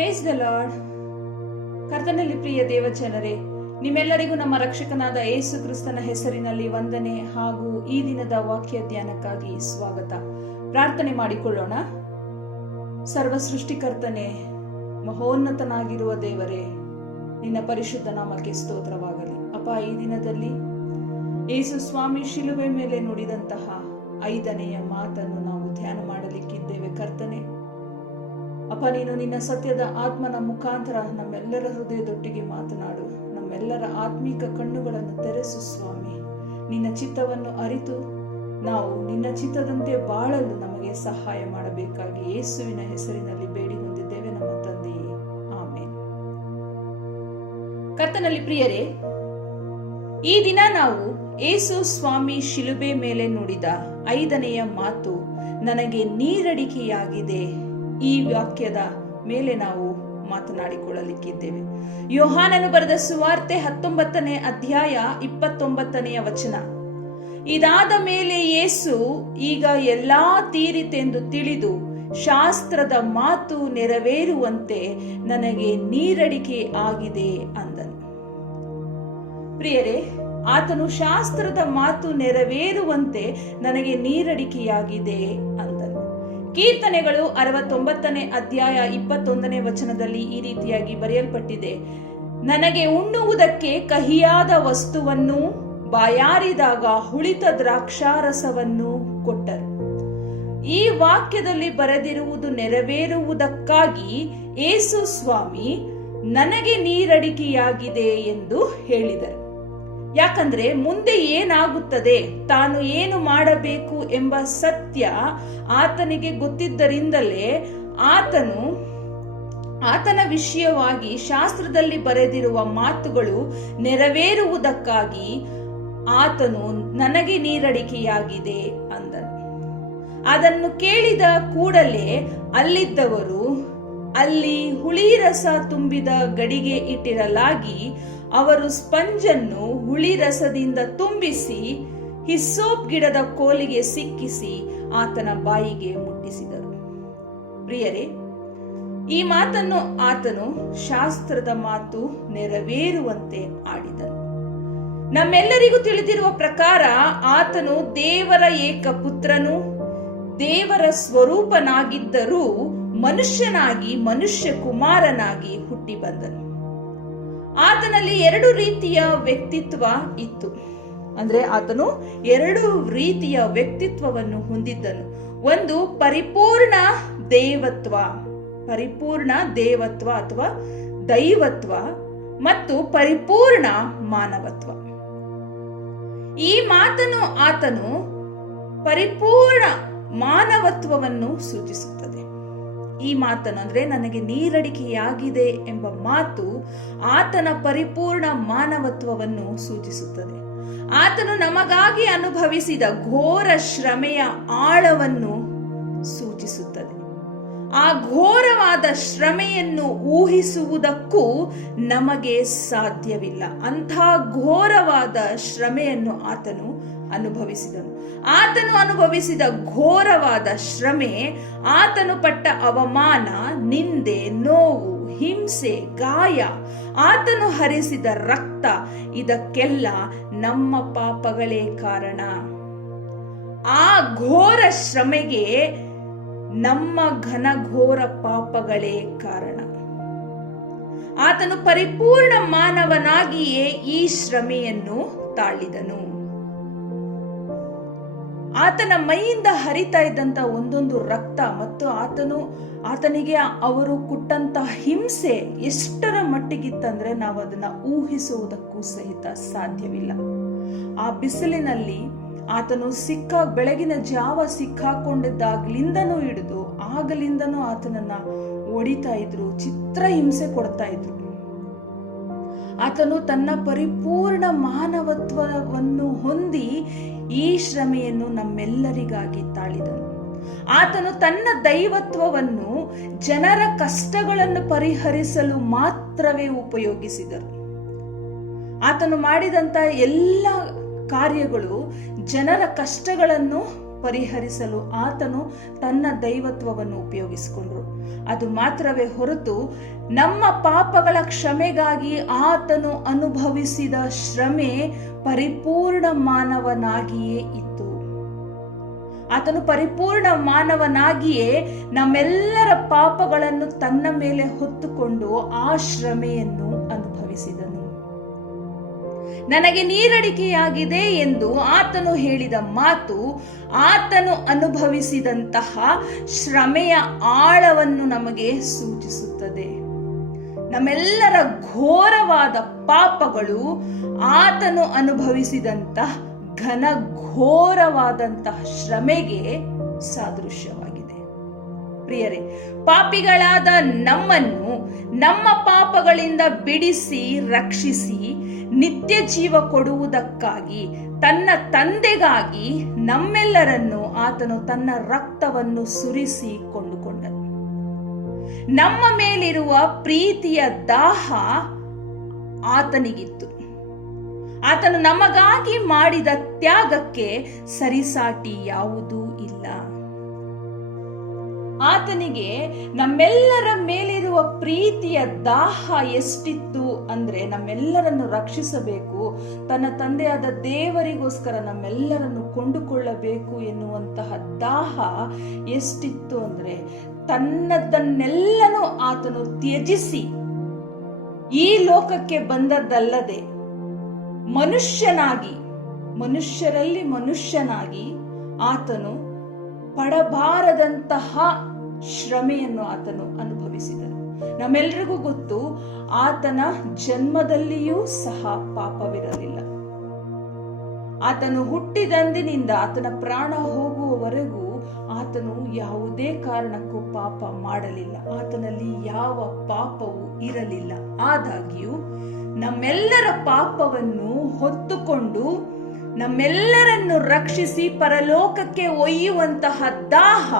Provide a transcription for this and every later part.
Praise the lord. ಕರ್ತನಲ್ಲಿ ಪ್ರಿಯ ದೇವಜನರೇ, ನಿಮ್ಮೆಲ್ಲರಿಗೂ ನಮ್ಮ ರಕ್ಷಕನಾದ ಯೇಸು ಕ್ರಿಸ್ತನ ಹೆಸರಿನಲ್ಲಿ ವಂದನೆ ಹಾಗೂ ಈ ದಿನದ ವಾಕ್ಯ ಧ್ಯಾನಕ್ಕಾಗಿ ಸ್ವಾಗತ. ಪ್ರಾರ್ಥನೆ ಮಾಡಿಕೊಳ್ಳೋಣ. ಸರ್ವ ಸೃಷ್ಟಿಕರ್ತನೆ, ಮಹೋನ್ನತನಾಗಿರುವ ದೇವರೇ, ನಿನ್ನ ಪರಿಶುದ್ಧ ನಾಮಕ್ಕೆ ಸ್ತೋತ್ರವಾಗಲಿ. ಅಪ್ಪ, ಈ ದಿನದಲ್ಲಿ ಯೇಸು ಸ್ವಾಮಿ ಶಿಲುಬೆ ಮೇಲೆ ನುಡಿದಂತಹ 5ನೆಯ ಮಾತನ್ನು ನಾವು ಧ್ಯಾನ ಮಾಡಲಿಕ್ಕಿದ್ದೇವೆ. ಕರ್ತನೆ ಅಪ್ಪ, ನೀನು ನಿನ್ನ ಸತ್ಯದ ಆತ್ಮನ ಮುಖಾಂತರ ನಮ್ಮೆಲ್ಲರ ಹೃದಯದೊಟ್ಟಿಗೆ ಮಾತನಾಡು. ನಮ್ಮೆಲ್ಲರ ಆತ್ಮಿಕ ಕಣ್ಣುಗಳನ್ನು ತೆರೆಸು ಸ್ವಾಮಿ. ನಿನ್ನ ಚಿತ್ತವನ್ನು ಅರಿತು ನಾವು ನಿನ್ನ ಚಿತ್ತದಂತೆ ಬಾಳಲು ನಮಗೆ ಸಹಾಯ ಮಾಡಬೇಕಾಗಿ ಯೇಸುವಿನ ಹೆಸರಿನಲ್ಲಿ ಬೇಡಿ ಹೊಂದಿದ್ದೇವೆ ನಮ್ಮ ತಂದೆಯೇ, ಆಮೆನ್. ಕರ್ತನಲ್ಲಿ ಪ್ರಿಯರೇ, ಈ ದಿನ ನಾವು ಯೇಸು ಸ್ವಾಮಿ ಶಿಲುಬೆ ಮೇಲೆ ನುಡಿದ 5ನೆಯ ಮಾತು ನನಗೆ ನೀರಡಿಕೆಯಾಗಿದೆ, ಈ ವಾಕ್ಯದ ಮೇಲೆ ನಾವು ಮಾತನಾಡಿಕೊಳ್ಳಲಿಕ್ಕಿದ್ದೇವೆ. ಯೋಹಾನನು ಬರೆದ ಸುವಾರ್ತೆ 19ನೇ ಅಧ್ಯಾಯ 29ನೇ ವಚನ. ಇದಾದ ಮೇಲೆ ಯೇಸು, ಈಗ ಎಲ್ಲಾ ತೀರಿತೆಂದು ತಿಳಿದು ಶಾಸ್ತ್ರದ ಮಾತು ನೆರವೇರುವಂತೆ ನನಗೆ ನೀರಡಿಕೆ ಆಗಿದೆ ಅಂದನು. ಪ್ರಿಯರೇ, ಆತನು ಶಾಸ್ತ್ರದ ಮಾತು ನೆರವೇರುವಂತೆ ನನಗೆ ನೀರಡಿಕೆಯಾಗಿದೆ ಅಂದನು. ಕೀರ್ತನೆಗಳು 69ನೇ ಅಧ್ಯಾಯ 21ನೇ ವಚನದಲ್ಲಿ ಈ ರೀತಿಯಾಗಿ ಬರೆಯಲ್ಪಟ್ಟಿದೆ, ನನಗೆ ಉಣ್ಣುವುದಕ್ಕೆ ಕಹಿಯಾದ ವಸ್ತುವನ್ನು, ಬಾಯಾರಿದಾಗ ಹುಳಿತ ದ್ರಾಕ್ಷಾರಸವನ್ನು ಕೊಟ್ಟರು. ಈ ವಾಕ್ಯದಲ್ಲಿ ಬರೆದಿರುವುದು ನೆರವೇರುವುದಕ್ಕಾಗಿ ಯೇಸು ಸ್ವಾಮಿ ನನಗೆ ನೀರಡಿಕೆಯಾಗಿದೆ ಎಂದು ಹೇಳಿದರು. ಯಾಕಂದ್ರೆ ಮುಂದೆ ಏನಾಗುತ್ತದೆ, ತಾನು ಏನು ಮಾಡಬೇಕು ಎಂಬ ಸತ್ಯ ಆತನಿಗೆ ಗೊತ್ತಿದ್ದರಿಂದಲೇ ಆತನ ವಿಷಯವಾಗಿ ಶಾಸ್ತ್ರದಲ್ಲಿ ಬರೆದಿರುವ ಮಾತುಗಳು ನೆರವೇರುವುದಕ್ಕಾಗಿ ಆತನು ನನಗೆ ನೀರಡಿಕೆಯಾಗಿದೆ ಅಂದನು. ಅದನ್ನು ಕೇಳಿದ ಕೂಡಲೇ ಅಲ್ಲಿದ್ದವರು ಅಲ್ಲಿ ಹುಳಿರಸ ತುಂಬಿದ ಗಡಿಗೆ ಇಟ್ಟಿರಲಾಗಿ ಅವರು ಸ್ಪಂಜನ್ನು ಹುಳಿ ರಸದಿಂದ ತುಂಬಿಸಿ ಹಿಸ್ಸೋಪ್ ಗಿಡದ ಕೋಲಿಗೆ ಸಿಕ್ಕಿಸಿ ಆತನ ಬಾಯಿಗೆ ಮುಟ್ಟಿಸಿದರು. ಪ್ರಿಯರೇ, ಈ ಮಾತನ್ನು ಆತನು ಶಾಸ್ತ್ರದ ಮಾತು ನೆರವೇರುವಂತೆ ಆಡಿದನು. ನಮ್ಮೆಲ್ಲರಿಗೂ ತಿಳಿದಿರುವ ಪ್ರಕಾರ ಆತನು ದೇವರ ಏಕಪುತ್ರನು, ದೇವರ ಸ್ವರೂಪನಾಗಿದ್ದರೂ ಮನುಷ್ಯನಾಗಿ ಮನುಷ್ಯ ಕುಮಾರನಾಗಿ ಹುಟ್ಟಿ ಬಂದನು. ಆತನಲ್ಲಿ 2 ರೀತಿಯ ವ್ಯಕ್ತಿತ್ವ ಇತ್ತು. ಅಂದ್ರೆ ಆತನು 2 ರೀತಿಯ ವ್ಯಕ್ತಿತ್ವವನ್ನು ಹೊಂದಿದ್ದನು. ಒಂದು ಪರಿಪೂರ್ಣ ದೇವತ್ವ ಅಥವಾ ದೈವತ್ವ, ಮತ್ತು ಪರಿಪೂರ್ಣ ಮಾನವತ್ವ. ಈ ಮಾತನ್ನು ಆತನು ಪರಿಪೂರ್ಣ ಮಾನವತ್ವವನ್ನು ಸೂಚಿಸುತ್ತದೆ. ಈ ಮಾತನ್ನು ಅಂದ್ರೆ ನನಗೆ ನೀರಡಿಕೆಯಾಗಿದೆ ಎಂಬ ಮಾತು ಆತನ ಪರಿಪೂರ್ಣ ಮಾನವತ್ವವನ್ನು ಸೂಚಿಸುತ್ತದೆ. ಆತನು ನಮಗಾಗಿ ಅನುಭವಿಸಿದ ಘೋರ ಶ್ರಮೆಯ ಆಳವನ್ನು ಸೂಚಿಸುತ್ತದೆ. ಆ ಘೋರವಾದ ಶ್ರಮೆಯನ್ನು ಊಹಿಸುವುದಕ್ಕೂ ನಮಗೆ ಸಾಧ್ಯವಿಲ್ಲ. ಅಂಥ ಘೋರವಾದ ಶ್ರಮೆಯನ್ನು ಆತನು ಅನುಭವಿಸಿದನು. ಆತನು ಅನುಭವಿಸಿದ ಘೋರವಾದ ಶ್ರಮೆ, ಆತನು ಪಟ್ಟ ಅವಮಾನ, ನಿಂದೆ, ನೋವು, ಹಿಂಸೆ, ಗಾಯ, ಆತನು ಹರಿಸಿದ ರಕ್ತ, ಇದಕ್ಕೆಲ್ಲ ನಮ್ಮ ಪಾಪಗಳೇ ಕಾರಣ. ಆ ಘೋರ ಶ್ರಮೆಗೆ ನಮ್ಮ ಘನಘೋರ ಪಾಪಗಳೇ ಕಾರಣ. ಆತನು ಪರಿಪೂರ್ಣ ಮಾನವನಾಗಿಯೇ ಈ ಶ್ರಮೆಯನ್ನು ತಾಳಿದನು. ಆತನ ಮೈಯಿಂದ ಹರಿತಾ ಇದ್ದಂತ ಒಂದೊಂದು ರಕ್ತ ಮತ್ತು ಆತನಿಗೆ ಅವರು ಕೊಟ್ಟಂತ ಹಿಂಸೆ ಎಷ್ಟರ ಮಟ್ಟಿಗಿತ್ತಂದ್ರೆ ನಾವು ಅದನ್ನ ಊಹಿಸುವುದಕ್ಕೂ ಸಹಿತ ಸಾಧ್ಯವಿಲ್ಲ. ಆ ಬಿಸಿಲಿನಲ್ಲಿ ಆತನು ಬೆಳಗಿನ ಜಾವ ಸಿಕ್ಕಾಕೊಂಡಿದ್ದಾಗ್ಲಿಂದನೂ ಹಿಡಿದು ಆಗಲಿಂದನೂ ಆತನನ್ನ ಹೊಡಿತಾ ಇದ್ರು, ಚಿತ್ರ ಹಿಂಸೆ ಕೊಡ್ತಾ ಇದ್ರು. ಆತನು ತನ್ನ ಪರಿಪೂರ್ಣ ಮಾನವತ್ವವನ್ನು ಹೊಂದಿ ಈ ಶ್ರಮೆಯನ್ನು ನಮ್ಮೆಲ್ಲರಿಗಾಗಿ ತಾಳಿದನು. ಆತನು ತನ್ನ ದೈವತ್ವವನ್ನು ಜನರ ಕಷ್ಟಗಳನ್ನು ಪರಿಹರಿಸಲು ಮಾತ್ರವೇ ಉಪಯೋಗಿಸಿದರು. ಆತನು ಮಾಡಿದಂತ ಎಲ್ಲ ಕಾರ್ಯಗಳು ಜನರ ಕಷ್ಟಗಳನ್ನು ಪರಿಹರಿಸಲು ಆತನು ತನ್ನ ದೈವತ್ವವನ್ನು ಉಪಯೋಗಿಸಿಕೊಂಡ್ರು. ಅದು ಮಾತ್ರವೇ ಹೊರತು ನಮ್ಮ ಪಾಪಗಳ ಕ್ಷಮೆಗಾಗಿ ಆತನು ಅನುಭವಿಸಿದ ಶ್ರಮೆ ಪರಿಪೂರ್ಣ ಮಾನವನಾಗಿಯೇ ಇತ್ತು. ಆತನು ಪರಿಪೂರ್ಣ ಮಾನವನಾಗಿಯೇ ನಮ್ಮೆಲ್ಲರ ಪಾಪಗಳನ್ನು ತನ್ನ ಮೇಲೆ ಹೊತ್ತುಕೊಂಡು ಆ ಶ್ರಮೆಯನ್ನು ಅನುಭವಿಸಿದನು. ನನಗೆ ನೀರಡಿಕೆಯಾಗಿದೆ ಎಂದು ಆತನು ಹೇಳಿದ ಮಾತು ಆತನು ಅನುಭವಿಸಿದಂತಹ ಶ್ರಮೆಯ ಆಳವನ್ನು ನಮಗೆ ಸೂಚಿಸುತ್ತದೆ. ನಮ್ಮೆಲ್ಲರ ಘೋರವಾದ ಪಾಪಗಳು ಆತನು ಅನುಭವಿಸಿದಂತಹ ಘೋರವಾದಂತಹ ಶ್ರಮೆಗೆ ಸಾದೃಶ್ಯವಾಗಿದೆ. ಪ್ರಿಯರೇ, ಪಾಪಿಗಳಾದ ನಮ್ಮನ್ನು ನಮ್ಮ ಪಾಪಗಳಿಂದ ಬಿಡಿಸಿ ರಕ್ಷಿಸಿ ನಿತ್ಯ ಜೀವ ಕೊಡುವುದಕ್ಕಾಗಿ ತನ್ನ ತಂದೆಗಾಗಿ ನಮ್ಮೆಲ್ಲರನ್ನು ಆತನು ತನ್ನ ರಕ್ತವನ್ನು ಸುರಿಸಿ ಕೊಂಡುಕೊಂಡನು. ನಮ್ಮ ಮೇಲಿರುವ ಪ್ರೀತಿಯ ದಾಹ ಆತನಿಗಿತ್ತು. ಆತನು ನಮಗಾಗಿ ಮಾಡಿದ ತ್ಯಾಗಕ್ಕೆ ಸರಿಸಾಟಿ ಯಾವುದೂ ಇಲ್ಲ. ಆತನಿಗೆ ನಮ್ಮೆಲ್ಲರ ಮೇಲಿರುವ ಪ್ರೀತಿಯ ದಾಹ ಎಷ್ಟಿತ್ತು ಅಂದ್ರೆ, ನಮ್ಮೆಲ್ಲರನ್ನು ರಕ್ಷಿಸಬೇಕು, ತನ್ನ ತಂದೆಯಾದ ದೇವರಿಗೋಸ್ಕರ ನಮ್ಮೆಲ್ಲರನ್ನು ಕೊಂಡುಕೊಳ್ಳಬೇಕು ಎನ್ನುವಂತಹ ದಾಹ ಎಷ್ಟಿತ್ತು ಅಂದ್ರೆ, ತನ್ನದನ್ನೆಲ್ಲನೂ ಆತನು ತ್ಯಜಿಸಿ ಈ ಲೋಕಕ್ಕೆ ಬಂದದ್ದಲ್ಲದೆ ಮನುಷ್ಯರಲ್ಲಿ ಮನುಷ್ಯನಾಗಿ ಆತನು ಪಡಬಾರದಂತಹ ಶ್ರಮೆಯನ್ನು ಆತನು ಅನುಭವಿಸಿದನು. ನಮ್ಮೆಲ್ಲರಿಗೂ ಗೊತ್ತು, ಆತನ ಜನ್ಮದಲ್ಲಿಯೂ ಸಹ ಪಾಪವಿರಲಿಲ್ಲ. ಆತನು ಹುಟ್ಟಿದಂದಿನಿಂದ ಆತನ ಪ್ರಾಣ ಹೋಗುವವರೆಗೂ ಆತನು ಯಾವುದೇ ಕಾರಣಕ್ಕೂ ಪಾಪ ಮಾಡಲಿಲ್ಲ. ಆತನಲ್ಲಿ ಯಾವ ಪಾಪವೂ ಇರಲಿಲ್ಲ. ಆದಾಗ್ಯೂ ನಮ್ಮೆಲ್ಲರ ಪಾಪವನ್ನು ಹೊತ್ತುಕೊಂಡು ನಮ್ಮೆಲ್ಲರನ್ನು ರಕ್ಷಿಸಿ ಪರಲೋಕಕ್ಕೆ ಒಯ್ಯುವಂತಹ ದಾಹ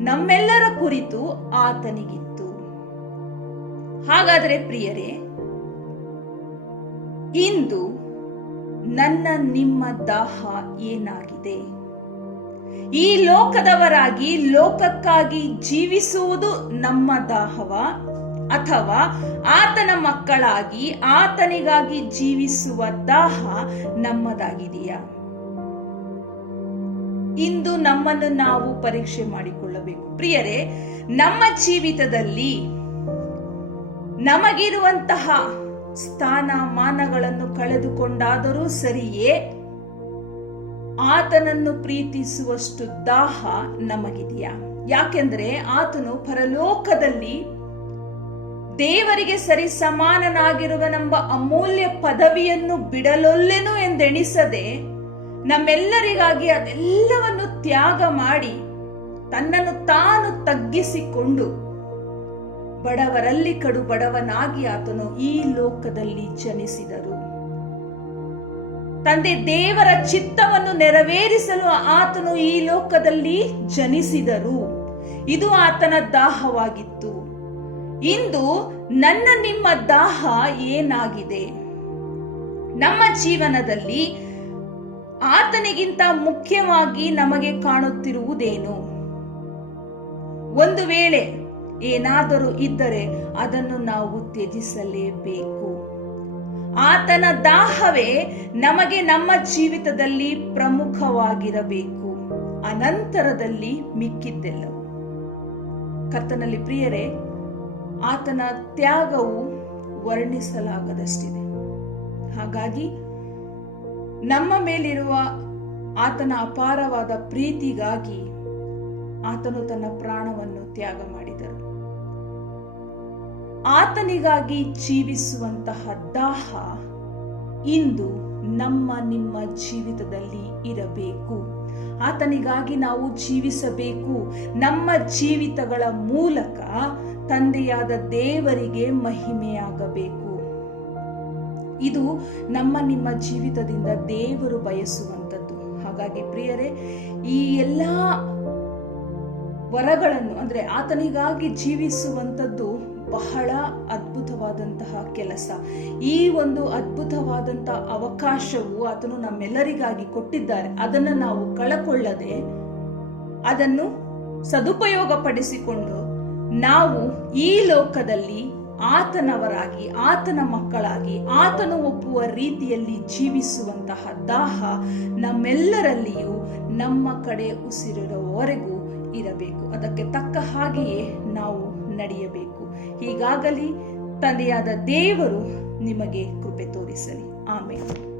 ನಮ್ಮೆಲ್ಲರ ಕುರಿತು ಆತನಿಗಿತ್ತು. ಹಾಗಾದರೆ ಪ್ರಿಯರೇ, ಇಂದು ನನ್ನ ನಿಮ್ಮ ದಾಹ ಏನಾಗಿದೆ? ಈ ಲೋಕದವರಾಗಿ ಲೋಕಕ್ಕಾಗಿ ಜೀವಿಸುವುದು ನಮ್ಮ ದಾಹವ, ಅಥವಾ ಆತನ ಮಕ್ಕಳಾಗಿ ಆತನಿಗಾಗಿ ಜೀವಿಸುವ ದಾಹ ನಮ್ಮದಾಗಿದೆಯಾ? ಇಂದು ನಮ್ಮನ್ನು ನಾವು ಪರೀಕ್ಷೆ ಮಾಡಿಕೊಳ್ಳಬೇಕು. ಪ್ರಿಯರೇ, ನಮ್ಮ ಜೀವಿತದಲ್ಲಿ ನಮಗಿರುವಂತಹ ಸ್ಥಾನಮಾನಗಳನ್ನು ಕಳೆದುಕೊಂಡಾದರೂ ಸರಿಯೇ, ಆತನನ್ನು ಪ್ರೀತಿಸುವಷ್ಟು ದಾಹ ನಮಗಿದೆಯಾ? ಯಾಕೆಂದ್ರೆ ಆತನು ಪರಲೋಕದಲ್ಲಿ ದೇವರಿಗೆ ಸರಿ ಸಮಾನನಾಗಿರುವನೆಂಬ ಅಮೂಲ್ಯ ಪದವಿಯನ್ನು ಬಿಡಲೊಲ್ಲೆನು ಎಂದೆಣಿಸದೆ ನಮ್ಮೆಲ್ಲರಿಗಾಗಿ ಅದೆಲ್ಲವನ್ನು ತ್ಯಾಗ ಮಾಡಿ ತನ್ನನ್ನು ತಾನು ತಗ್ಗಿಸಿಕೊಂಡು ಬಡವರಲ್ಲಿ ಕಡು ಬಡವನಾಗಿ ಆತನು ಈ ಲೋಕದಲ್ಲಿ ಜನಿಸಿದರು. ತಂದೆ ದೇವರ ಚಿತ್ತವನ್ನು ನೆರವೇರಿಸಲು ಆತನು ಈ ಲೋಕದಲ್ಲಿ ಜನಿಸಿದರು. ಇದು ಆತನ ದಾಹವಾಗಿತ್ತು. ಇಂದು ನನ್ನ ನಿಮ್ಮ ದಾಹ ಏನಾಗಿದೆ? ನಮ್ಮ ಜೀವನದಲ್ಲಿ ಆತನಿಗಿಂತ ಮುಖ್ಯವಾಗಿ ನಮಗೆ ಕಾಣುತ್ತಿರುವುದೇನು? ಒಂದು ವೇಳೆ ಏನಾದರೂ ಇದ್ದರೆ ಅದನ್ನು ನಾವು ತ್ಯಜಿಸಲೇಬೇಕು. ಆತನ ದಾಹವೇ ನಮಗೆ ನಮ್ಮ ಜೀವಿತದಲ್ಲಿ ಪ್ರಮುಖವಾಗಿರಬೇಕು. ಅನಂತರದಲ್ಲಿ ಮಿಕ್ಕಿದ್ದೆಲ್ಲವು. ಕರ್ತನಲ್ಲಿ ಪ್ರಿಯರೇ, ಆತನ ತ್ಯಾಗವು ವರ್ಣಿಸಲಾಗದಷ್ಟಿದೆ. ಹಾಗಾಗಿ ನಮ್ಮ ಮೇಲಿರುವ ಆತನ ಅಪಾರವಾದ ಪ್ರೀತಿಗಾಗಿ ಆತನು ತನ್ನ ಪ್ರಾಣವನ್ನು ತ್ಯಾಗ ಮಾಡಿದರು. ಆತನಿಗಾಗಿ ಜೀವಿಸುವಂತಹ ದಾಹ ಇಂದು ನಮ್ಮ ನಿಮ್ಮ ಜೀವಿತದಲ್ಲಿ ಇರಬೇಕು. ಆತನಿಗಾಗಿ ನಾವು ಜೀವಿಸಬೇಕು. ನಮ್ಮ ಜೀವಿತಗಳ ಮೂಲಕ ತಂದೆಯಾದ ದೇವರಿಗೆ ಮಹಿಮೆಯಾಗಬೇಕು. ಇದು ನಮ್ಮ ನಿಮ್ಮ ಜೀವಿತದಿಂದ ದೇವರು ಬಯಸುವಂಥದ್ದು. ಹಾಗಾಗಿ ಪ್ರಿಯರೇ, ಈ ಎಲ್ಲಾ ವರಗಳನ್ನು ಅಂದ್ರೆ ಆತನಿಗಾಗಿ ಜೀವಿಸುವಂಥದ್ದು ಬಹಳ ಅದ್ಭುತ ಅದ್ಭುತವಾದಂತಹ ಕೆಲಸ. ಈ ಒಂದು ಅದ್ಭುತವಾದಂತಹ ಅವಕಾಶವು ಆತನು ನಮ್ಮೆಲ್ಲರಿಗಾಗಿ ಕೊಟ್ಟಿದ್ದಾರೆ. ಅದನ್ನು ನಾವು ಕಳಕೊಳ್ಳದೆ ಅದನ್ನು ಸದುಪಯೋಗ ಪಡಿಸಿಕೊಂಡು ನಾವು ಈ ಲೋಕದಲ್ಲಿ ಆತನವರಾಗಿ, ಆತನ ಮಕ್ಕಳಾಗಿ, ಆತನು ಒಪ್ಪುವ ರೀತಿಯಲ್ಲಿ ಜೀವಿಸುವಂತಹ ದಾಹ ನಮ್ಮೆಲ್ಲರಲ್ಲಿಯೂ ನಮ್ಮ ಕಡೆ ಉಸಿರಿರುವವರೆಗೂ ಇರಬೇಕು. ಅದಕ್ಕೆ ತಕ್ಕ ಹಾಗೆಯೇ ನಾವು ನಡೆಯಬೇಕು. ಹೀಗಾಗಲಿ ತಂದೆಯಾದ ದೇವರು ನಿಮಗೆ ಕೃಪೆ ತೋರಿಸಲಿ. ಆಮೇಲೆ